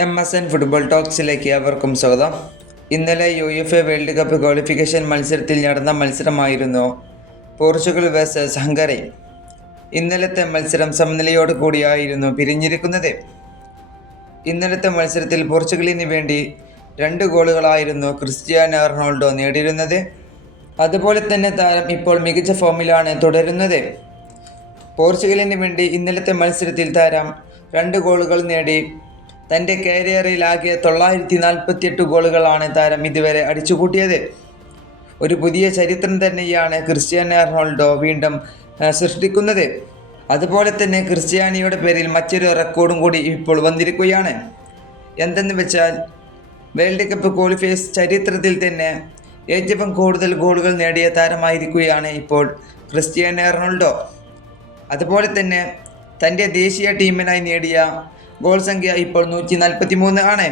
MSN football ടോക്സിലേക്ക് അവർക്കും സ്വാഗതം. ഇന്നലെ UEFA വേൾഡ് കപ്പ് ക്വാളിഫിക്കേഷൻ മത്സരത്തിൽ നടന്ന മത്സരമായിരുന്നു പോർച്ചുഗൽ വേഴ്സസ് ഹംഗറി. ഇന്നലത്തെ മത്സരം സമനിലയോട് കൂടിയായിരുന്നു പിരിഞ്ഞിരിക്കുന്നത്. ഇന്നലത്തെ മത്സരത്തിൽ പോർച്ചുഗലിന് വേണ്ടി 2 ഗോളുകളായിരുന്നു ക്രിസ്ത്യാനോ റൊണാൾഡോ നേടിയിരുന്നത്. അതുപോലെ തന്നെ താരം ഇപ്പോൾ മികച്ച ഫോമിലാണ് തുടരുന്നത്. പോർച്ചുഗലിന് വേണ്ടി ഇന്നലത്തെ മത്സരത്തിൽ താരം 2 ഗോളുകൾ നേടി. തൻ്റെ കരിയറിൽ ആകെ 948 ഗോളുകളാണ് താരം ഇതുവരെ അടിച്ചുകൂട്ടിയത്. ഒരു പുതിയ ചരിത്രം തന്നെയാണ് ക്രിസ്ത്യാനോ റൊണാൾഡോ വീണ്ടും സൃഷ്ടിക്കുന്നത്. അതുപോലെ തന്നെ ക്രിസ്ത്യാനിയുടെ പേരിൽ മറ്റൊരു റെക്കോർഡും കൂടി ഇപ്പോൾ വന്നിരിക്കുകയാണ്. എന്തെന്ന് വെച്ചാൽ വേൾഡ് കപ്പ് ക്വാളിഫയേഴ്സ് ചരിത്രത്തിൽ തന്നെ ഏറ്റവും കൂടുതൽ ഗോളുകൾ നേടിയ താരമായിരിക്കുകയാണ് ഇപ്പോൾ ക്രിസ്ത്യാനോ റൊണാൾഡോ. അതുപോലെ തന്നെ തൻ്റെ ദേശീയ ടീമിനായി നേടിയ ഗോൾ സംഖ്യ ഇപ്പോൾ 143 ആണ്.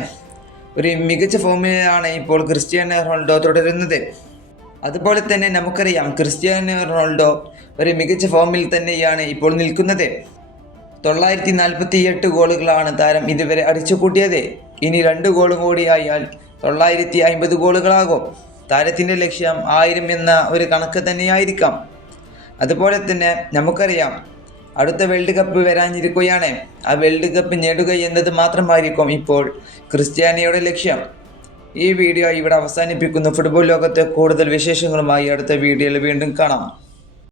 ഒരു മികച്ച ഫോമിലാണ് ഇപ്പോൾ ക്രിസ്ത്യാനോ റൊണാൾഡോ തുടരുന്നത്. അതുപോലെ തന്നെ നമുക്കറിയാം ക്രിസ്ത്യാനോ റൊണാൾഡോ ഒരു മികച്ച ഫോമിൽ തന്നെയാണ് ഇപ്പോൾ നിൽക്കുന്നത്. 948 ഗോളുകളാണ് താരം ഇതുവരെ അടിച്ചുകൂട്ടിയത്. ഇനി 2 ഗോളും കൂടിയായാൽ 950 ഗോളുകളാകും. താരത്തിൻ്റെ ലക്ഷ്യം 1000 എന്ന ഒരു കണക്ക് തന്നെയായിരിക്കാം. അതുപോലെ തന്നെ നമുക്കറിയാം അടുത്ത വേൾഡ് കപ്പ് വരാനിരിക്കുകയാണ്. ആ വേൾഡ് കപ്പ് നേടുക എന്നത് മാത്രമായിരിക്കും ഇപ്പോൾ ക്രിസ്ത്യാനോയുടെ ലക്ഷ്യം. ഈ വീഡിയോ ഇവിടെ അവസാനിപ്പിക്കുന്നു. ഫുട്ബോൾ ലോകത്തെ കൂടുതൽ വിശേഷങ്ങളുമായി അടുത്ത വീഡിയോയിൽ വീണ്ടും കാണാം.